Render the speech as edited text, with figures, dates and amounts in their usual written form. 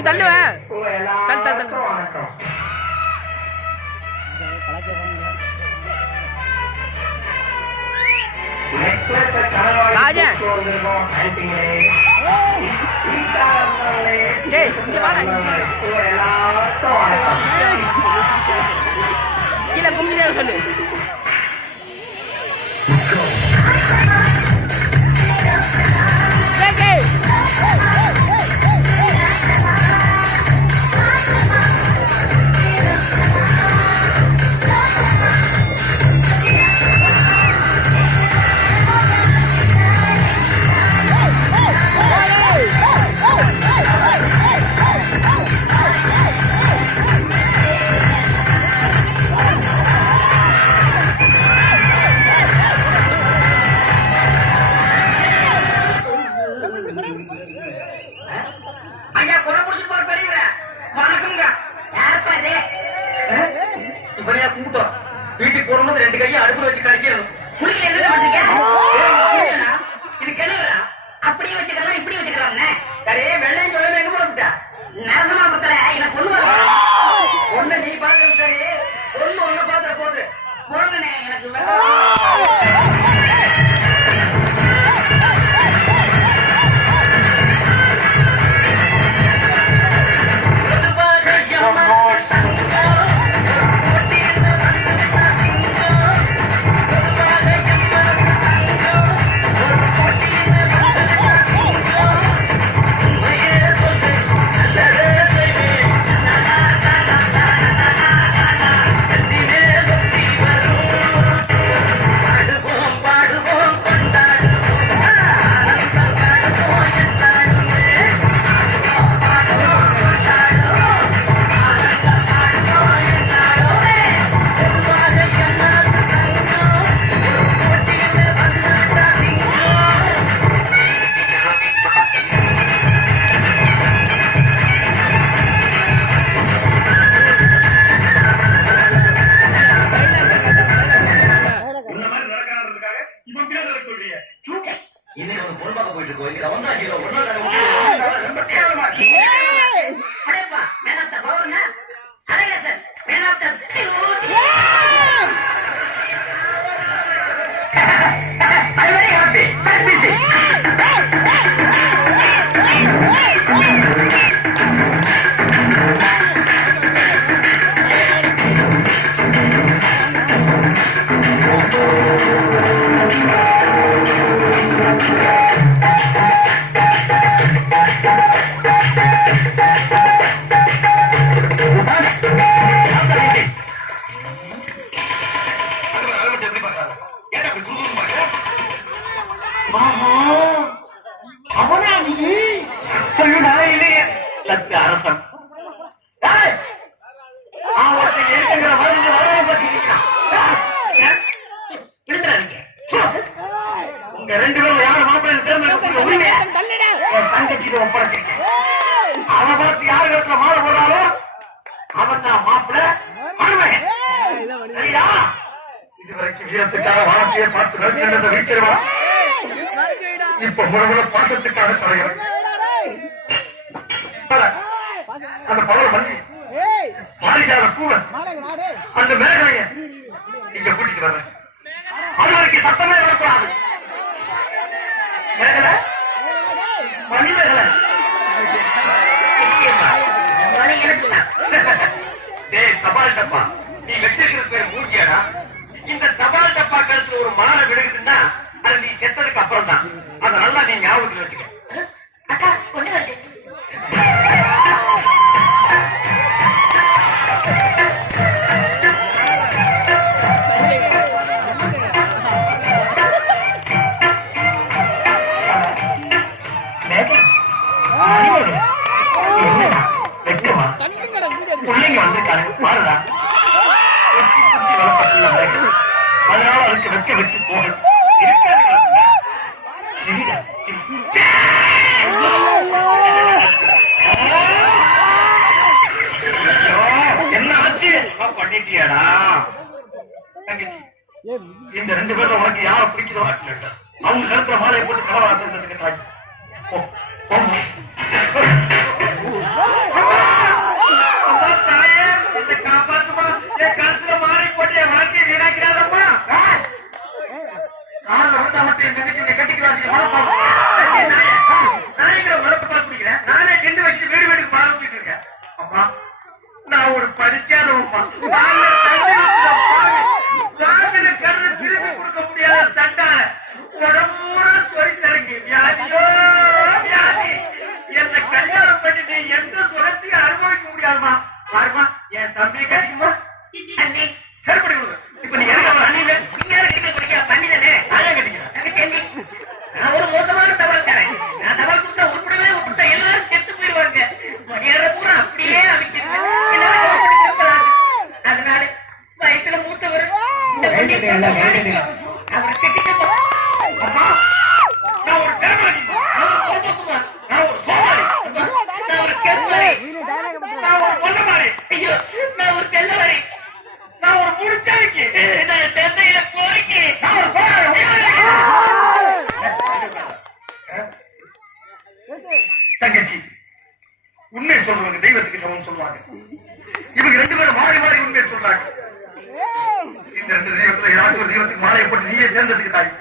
நீ தள்ளுவேன். ராஜன் கீழே கும்பிட்டு சொல்லு. வீட்டுக்கு போகும்போது 2 கையை அடுப்புல வச்சு கடிக்கணும். அப்படியே வச்சுக்கலாம், இப்படி வச்சுக்கலாம். வெள்ளையும் சொல்ல எங்க போட்டா நரசமா பத்திர எனக்கு பொண்ணு ஒண்ணு நீ பாக்குறது சரி, பொண்ணு ஒண்ணு பாத்திர போது போங்கண்ணே எனக்கு வீரத்துக்காக வாழ்க்கையை பார்த்து நடக்கின்ற வீட்டில் இப்ப முறை பாசத்துக்காக தலைவர் அந்த பவர் பண்ணி மாளிகாத பூவன் அந்த மேகலைய இங்க கூட்டிட்டு வர்றேன். அது வரைக்கும் சத்தமே வரக்கூடாது. மேகலை மணி மேகலை தபால் டப்பா நீ வச்சிருக்கிற பேர் மூஞ்சியாடா. இந்த தபால் டப்பா கழுத்துல ஒரு மாலை விடுக்குதுன்னா அது நீ செத்ததுக்கு அப்புறம் தான். அதை நல்லா நீ ஞாபகத்தில் வச்சுக்க. பிள்ளைங்க வந்திருக்காங்க பாருடா. அதனால அதுக்கு வெக்க வெட்டி போக என்ன ஆச்சு பண்ணிட்டியாடா. இந்த 2 பேர்ல உனக்கு யார பிடிக்கிறோம் அவங்க கருத்துல மாலையை போட்டு கலவாசத்துக்கு நாய்க்கிற மரத்தை பார்த்து குடிக்கிறேன். நானே கெண்டு வச்சுட்டு வீடு வீட்டுக்கு பால் ஊத்திட்டு இருக்கேன். அம்மா நான் ஒரு படிக்காதவம்மா. வாங்கின கருது திருப்பி கொடுக்க முடியாத தண்டால உடம்பூட சொறி தருங்க. வியாதியோ வியாதி. என்ன கல்யாணம் பண்ணிட்டு எந்த சுரத்தையும் அனுபவிக்க முடியாதுமா. பாருமா என் தம்பி கட்டிக்குமா அண்ணி சரிப்படி கொடுங்க. இப்ப நீங்க நீங்க கட்டிக்க குடிக்க பண்ணிதானே நானே கட்டிக்கிறேன். நான் ஒரு மோசமான தவறு தரேன். நான் தவறு கொடுத்தா உட்படவே உட்பட்டா எல்லாரும் செத்து போயிடுவாங்க. மணியார பூரா அப்படியே அவிக்கிறது. அதனால வயசுல மூத்தவர் அவர் கட்டிக்க. அம்மா நான் ஒரு பேரவாதிமா. நான் ஒரு கோபக்குமார். நான் ஒரு சோமாரி. நான் ஒரு கெல்வாரி. நான் ஒரு கொல்லமாரி. ஐயோ நான் ஒரு தெல்லவாரி. நான் ஒரு முடிச்சாய்க்கு. நான் தென்னையில போய்க்கு. நான் ஒரு தங்கச்சி உண்மை சொல்றவங்க தெய்வத்துக்கு சமம் சொல்லுவாங்க. இவங்க ரெண்டு பேரும் மாறி மாறி உண்மையை சொல்றாங்க. இந்த ரெண்டு தெய்வத்துல ஏதாவது ஒரு தெய்வத்துக்கு மாலையை போட்டு நீயே தேர்ந்தெடுக்க தாய்.